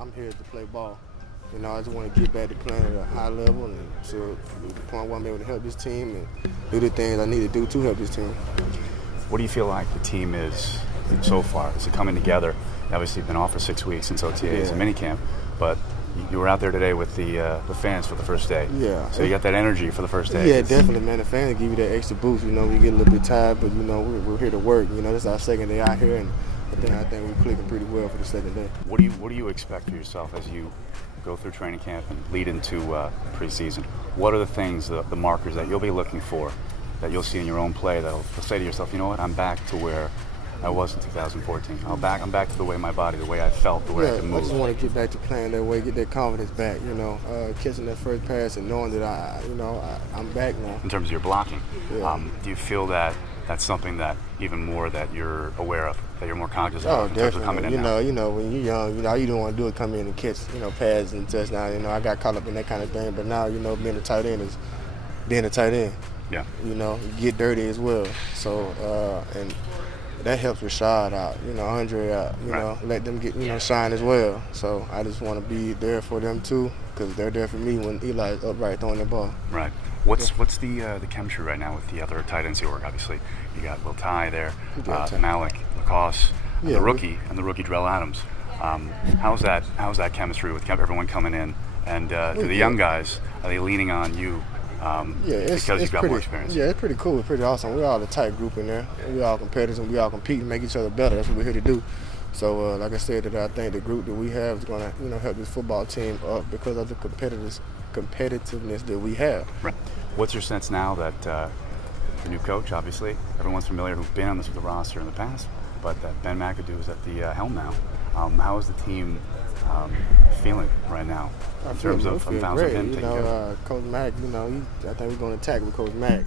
I'm here to play ball. You know, I just want to get back to playing at a high level and to the point where I'm able to help this team and do the things I need to do to help this team. What do you feel like the team is so far? Is it coming together? Obviously, you've been off for 6 weeks since OTAs and minicamp, but you were out there today with the fans for the first day. Yeah. So you got that energy for the first day. Yeah, definitely, man. The fans give you that extra boost. You know, we get a little bit tired, but, you know, we're here to work. You know, this is our second day out here, and I think we're clicking pretty well for the second day. What do you expect for yourself as you go through training camp and lead into preseason? What are the things, the markers that you'll be looking for, that you'll see in your own play that'll say to yourself, you know what, I'm back to where I was in 2014. I'm back to the way my body, the way I felt, the way I could move. I just want to get back to playing that way, get that confidence back. You know, catching that first pass and knowing that I'm back now. In terms of your blocking, yeah. Do you feel that that's something that even more that you're aware of, that you're more cognizant of in terms of coming in now? You know, when you're young, you know, all you don't want to do is come in and catch, pass and touchdown. You know, I got caught up in that kind of thing, but now, being a tight end is being a tight end. Yeah. You know, you get dirty as well. So, and that helps Rashad out, Andre out, let them get, shine as well. So I just want to be there for them too, because they're there for me when Eli's upright throwing the ball. Right. What's the chemistry right now with the other tight ends you work? Obviously, you got Will Ty there, Malik, Lacoste, and the rookie Drell Adams. How's that chemistry with everyone coming in? And do the young guys, are they leaning on you? Because you've got more experience. Yeah, it's pretty cool. It's pretty awesome. We're all a tight group in there. We all competitors and we all compete and make each other better. That's what we're here to do. So, like I said, I think the group that we have is going to, help this football team up because of the competitiveness that we have. Right. What's your sense now that the new coach, obviously, everyone's familiar who's been on the roster in the past, but that Ben McAdoo is at the helm now. How is the team feeling right now in terms of great. him taking care of it? Coach Mack, I think we're going to attack with Coach Mack.